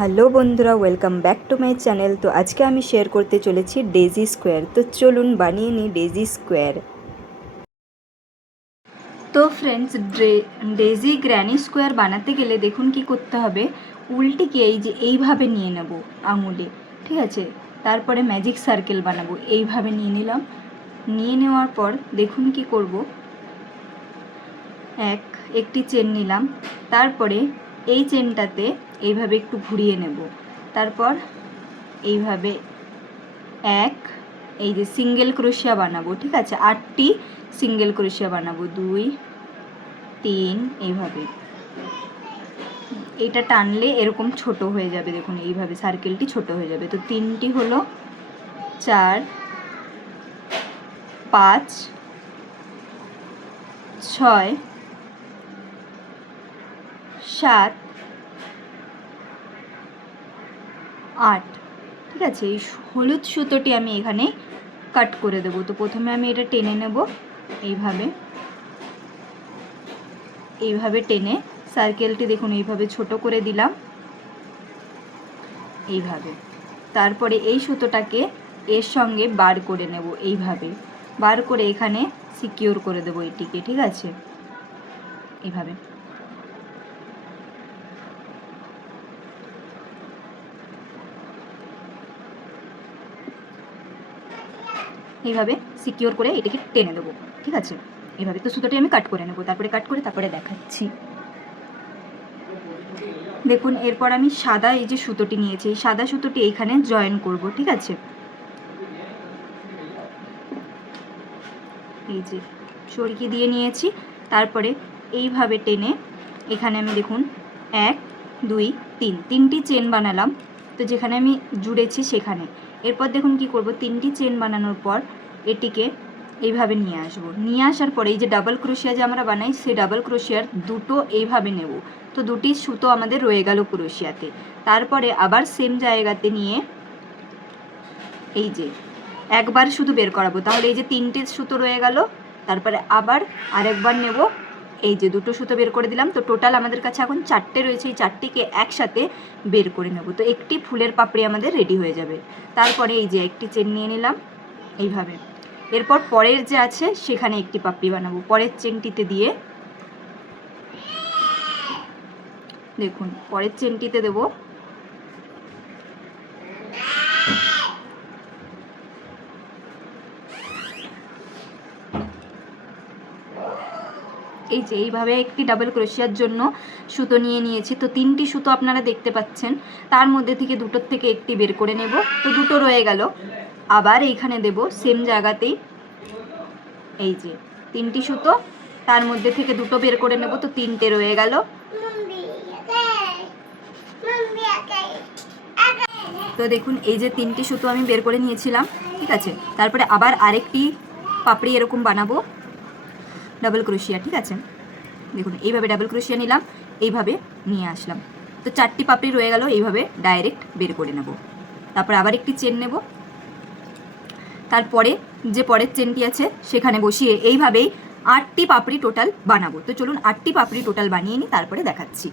Hello বন্ধুরা, welcome back to my channel. তো আজকে আমি শেয়ার করতে চলেছি ডেজি স্কোয়ার। তো চলুন বানিয়ে নিই ডেজি স্কোয়ার। তো ফ্রেন্ডস, ডেজি গ্র্যানি স্কোয়ার বানাতে গেলে দেখুন কি করতে হবে। উল্টিকে এই যে এইভাবে নিয়ে নেব আঙুলে, ঠিক আছে। তারপরে ম্যাজিক সার্কেল বানাবো, এইভাবে নিয়ে নিলাম। নিয়ে নেওয়ার পর দেখুন কি করব, একটি চেন নিলাম। তারপরে এই চেনটাতে এইভাবে একটু ঘুরিয়ে নেব। তারপর এইভাবে এই যে সিঙ্গেল ক্রোশিয়া বানাবো, ঠিক আছে। 8টি সিঙ্গেল ক্রোশিয়া বানাবো, 2 3 এইভাবে। এটা টানলে এরকম ছোট হয়ে যাবে, দেখুন এইভাবে সার্কেলটি ছোট হয়ে যাবে। তো 3টি হলো, 4 5 6 7 8, ঠিক আছে। এই হলুদ সুতোটি আমি এখানে কাট করে দেবো। তো প্রথমে আমি এটা টেনে নেব, এইভাবে টেনে সার্কেলটি দেখুন এইভাবে ছোট করে দিলাম, এইভাবে। তারপরে এই সুতোটাকে এর সঙ্গে বার করে নেব, এইভাবে বার করে এখানে সিকিউর করে দেবো এটিকে, ঠিক আছে। এইভাবে সিকিউর করে এটিকে টেনে দেবো, ঠিক আছে। এইভাবে তো সুতোটি আমি কাট করে নেব, তারপরে দেখাচ্ছি। দেখুন এরপর আমি সাদা এই যে সুতোটি নিয়েছি, এই সাদা সুতোটি এইখানে জয়েন করব, ঠিক আছে। এই যে চরকি দিয়ে নিয়েছি। তারপরে এইভাবে টেনে এখানে আমি দেখুন 1 2 3 তিনটি চেন বানালাম। তো যেখানে আমি জুড়েছি সেখানে এরপর দেখুন কি করব, 3টি চেন বানানোর পর এটিকে এইভাবে নিয়ে আসবো। নিয়ে আসার পরে এই যে ডাবল ক্রোশিয়া যে আমরা বানাই, সেই ডাবল ক্রোশিয়ার দুটো এইভাবে নেব। তো দুটি সুতো আমাদের রয়ে গেল ক্রোশিয়াতে। তারপরে আবার সেম জায়গাতে নিয়ে এই যে একবার শুধু বের করাবো, তাহলে এই যে 3টে সুতো রয়ে গেল। তারপরে আবার আরেকবার নেব, এই যে 2টো সুতো বের করে দিলাম। তো টোটাল আমাদের কাছে এখন 4টে রয়েছে, এই 4টিকে একসাথে বের করে নেব। তো একটি ফুলের পাপড়ি আমাদের রেডি হয়ে যাবে। তারপরে এই যে একটি চেন নিয়ে নিলাম এইভাবে। এরপর পরের যে আছে সেখানে একটি পাপড়ি বানাবো, পরের চেনটিতে দিয়ে দেখুন পরের চেনটিতে দেবো এই যে এইভাবে একটি ডাবল ক্রোশিয়ার জন্য সুতো নিয়ে নিয়েছি। তো 3টি সুতো আপনারা দেখতে পাচ্ছেন, তার মধ্যে থেকে দুটোর থেকে একটি বের করে নেব। তো দুটো রয়ে গেল, আবার এইখানে দেব সেম জায়গাতেই এই যে 3টি সুতো, তার মধ্যে থেকে দুটো বের করে নেব। তো 3টে রয়ে গেল। তো দেখুন এই যে 3টি সুতো আমি বের করে নিয়েছিলাম, ঠিক আছে। তারপরে আবার আরেকটি পাপড়ি এরকম বানাবো ডাবল ক্রোশিয়া, ঠিক আছে। দেখুন এইভাবে ডাবল ক্রোশিয়া নিলাম, এইভাবে নিয়ে আসলাম। তো 4টি পাপড়ি রয়ে গেল, এইভাবে ডাইরেক্ট বের করে নেব। তারপর আবার একটি চেন নেব, তারপরে যে পরের চেনটি আছে সেখানে বসিয়ে এইভাবেই 8টি পাপড়ি টোটাল বানাবো। তো চলুন 8টি পাপড়ি টোটাল বানিয়ে নিই, তারপরে দেখাচ্ছি।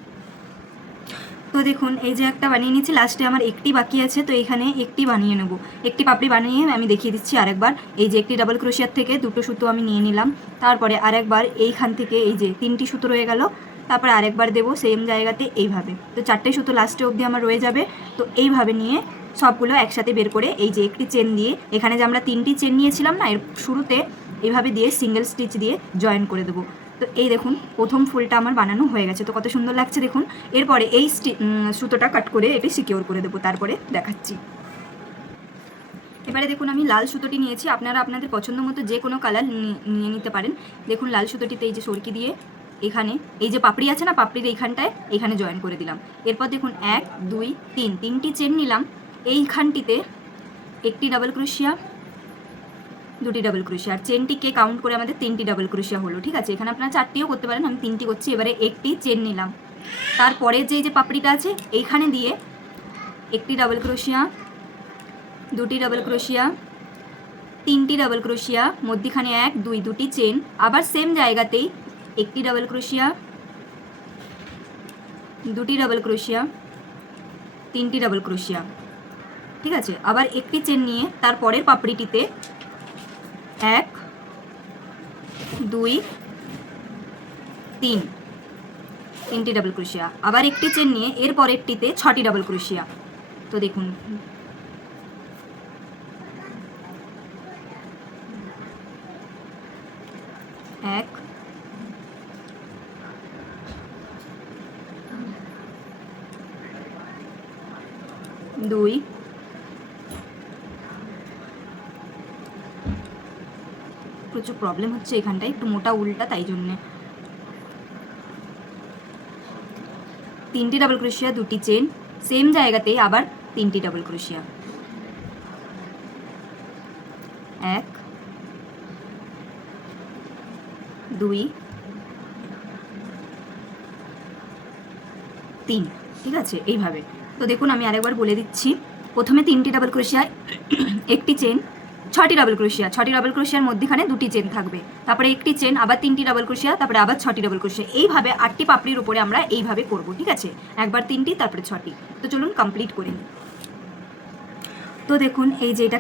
তো দেখুন এই যে একটা বানিয়ে নিয়েছি, লাস্টে আমার একটি বাকি আছে। তো এইখানে একটি বানিয়ে নেব, একটি পাপড়ি বানিয়ে আমি দেখিয়ে দিচ্ছি আরেকবার। এই যে একটি ডাবল ক্রোশিয়ার থেকে 2টো সুতো আমি নিয়ে নিলাম। তারপরে আরেকবার এইখান থেকে এই যে 3টি সুতো রয়ে গেল, তারপরে আরেকবার দেবো সেম জায়গাতে এইভাবে। তো 4টে সুতো লাস্টে অবধি আমার রয়ে যাবে। তো এইভাবে নিয়ে সবগুলো একসাথে বের করে এই যে একটি চেন দিয়ে, এখানে যে আমরা 3টি চেন নিয়েছিলাম না, এর শুরুতে এইভাবে দিয়ে সিঙ্গেল স্টিচ দিয়ে জয়েন করে দেবো। তো এই দেখুন প্রথম ফুলটা আমার বানানো হয়ে গেছে। তো কত সুন্দর লাগছে দেখুন। এরপরে এই সুতোটা কাট করে এটি সিকিউর করে দেবো, তারপরে দেখাচ্ছি। এবারে দেখুন আমি লাল সুতোটি নিয়েছি, আপনারা আপনাদের পছন্দ মতো যে কোনো কালার নিয়ে নিতে পারেন। দেখুন লাল সুতোটিতে এই যে সরকি দিয়ে এখানে এই যে পাপড়ি আছে না, পাপড়ির এইখানটায় এখানে জয়েন করে দিলাম। এরপর দেখুন 1 2 3 তিনটি চেন নিলাম। এইখানটিতে একটি ডাবল ক্রোশিয়া, 2টি ডাবল ক্রোশিয়া, আর চেনটিকে কাউন্ট করে আমাদের 3টি ডাবল ক্রোশিয়া হলো, ঠিক আছে। এখানে আপনারা 4টিও করতে পারেন, আমি 3টি করছি। এবারে একটি চেন নিলাম, তারপরে যে পাপড়িটা আছে এইখানে দিয়ে একটি ডাবল ক্রোশিয়া, 2টি ডাবল ক্রোশিয়া, 3টি ডাবল ক্রোশিয়া, মধ্যখানে 1 2 2টি চেন, আবার সেম জায়গাতেই একটি ডাবল ক্রোশিয়া, 2টি ডাবল ক্রোশিয়া, 3টি ডাবল ক্রোশিয়া, ঠিক আছে। আবার একটি চেন নিয়ে তার পরের পাপড়িটিতে 1 2 3, 3টি ডাবল ক্রোশিয়া। আবার একটি চেন নিয়ে এর পরেরটিতে 6টি ডাবল ক্রোশিয়া। তো দেখুন এক, দুই, প্রচুর প্রবলেম হচ্ছে এখানটায়, একটু মোটা উল্টা, তাই জন্যে। 3টি ডাবল ক্রোশিয়া, 2টি চেন, সেম জায়গাতেই আবার 3টি ডাবল ক্রোশিয়া। 1 2 3, ঠিক আছে, এইভাবে। তো দেখুন আমি আরেকবার বলে দিচ্ছি। প্রথমে 3টি ডাবল ক্রোশিয়া, একটি চেন, 6টি ডাবল ক্রোশিয়া, 6টি ডাবল ক্রোশিয়ার মধ্যখানে 2টি চেন থাকবে, তারপরে একটি চেন, আবার 3টি ডাবল ক্রোশিয়া, তারপরে আবার 6টি ডাবল ক্রোশিয়া। এইভাবে 8টি পাপড়ির উপরে আমরা এইভাবে করব, ঠিক আছে। একবার 3টি, তারপরে 6টি। তো চলুন কমপ্লিট করি। তো দেখুন এই যে এটা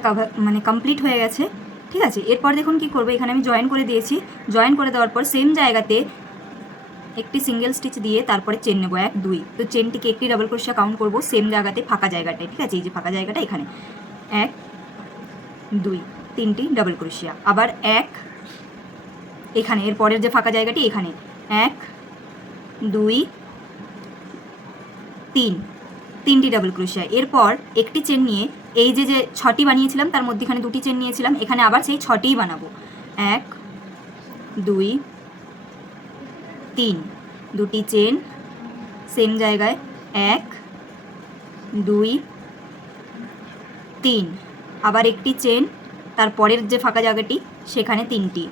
কমপ্লিট হয়ে গেছে, ঠিক আছে। এরপর দেখুন কি করবো, এখানে আমি জয়েন করে দিয়েছি। জয়েন করে দেওয়ার পর সেম জায়গাতে একটি সিঙ্গেল স্টিচ দিয়ে তারপরে চেন নেবো 1 2। তো চেনটিকে একটি ডাবল ক্রোশিয়া কাউন্ট করব সেম জায়গাতে, ফাঁকা জায়গাটায়, ঠিক আছে। এই যে ফাঁকা জায়গাটা এখানে 1 2, 3টি ডাবল ক্রোশিয়া। আবার 1 এখানে, এর পরের যে ফাঁকা জায়গাটি এখানে 1 2 3, 3টি ডাবল ক্রোশিয়া। এরপর একটি চেন নিয়ে এই যে 6টি বানিয়েছিলাম তার মধ্যেখানে 2টি চেন নিয়েছিলাম, এখানে আবার সেই 6টিই বানাবো। 1 2 3, 2টি চেন সেম জায়গায়, 1 2 3, আবার একটি চেন, তারপরের যে ফাঁকা জায়গাটি সেখানে 3টি,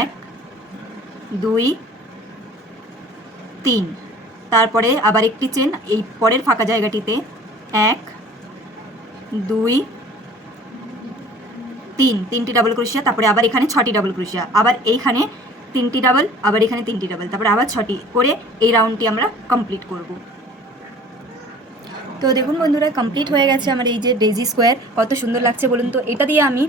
1 2 3, তারপরে আবার একটি চেন এই পরের ফাঁকা জায়গাটিতে, 1 2 3, 3টি ডাবল ক্রোশিয়া, তারপরে আবার এখানে 6টি ডাবল ক্রোশিয়া, আবার এইখানে 3টি ডাবল, আবার এখানে 3টি ডাবল, তারপরে আবার 6টি করে এই রাউন্ডটি আমরা কমপ্লিট করব। তো দেখুন বন্ধুরা কমপ্লিট হয়ে গেছে আমার এই যে ডেজি স্কোয়ার। কত সুন্দর লাগছে বলুন তো। এটা দিয়ে আমি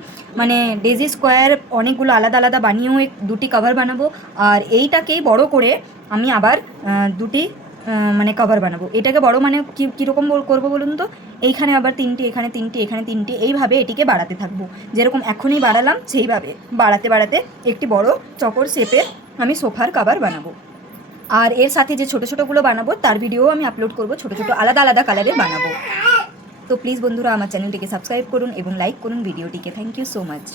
ডেজি স্কোয়ার অনেকগুলো আলাদা আলাদা বানিয়েও 2টি কভার বানাবো, আর এইটাকেই বড় করে আমি আবার 2টি কভার বানাবো। এটাকে বড় কীরকম করবো বলুন তো। এইখানে আবার 3টি, এখানে 3টি, এখানে 3টি, এইভাবে এটিকে বাড়াতে থাকবো। যেরকম এখনই বাড়ালাম সেইভাবে বাড়াতে বাড়াতে একটি বড় চকর শেপের আমি সোফার কভার বানাবো। আর এর সাথে যে ছোটো ছোটোগুলো বানাবো তার ভিডিও আমি আপলোড করবো, ছোটো ছোটো আলাদা আলাদা কালারে বানাবো। তো প্লিজ বন্ধুরা আমার চ্যানেলটিকে সাবস্ক্রাইব করুন এবং লাইক করুন ভিডিওটিকে। Thank you so much.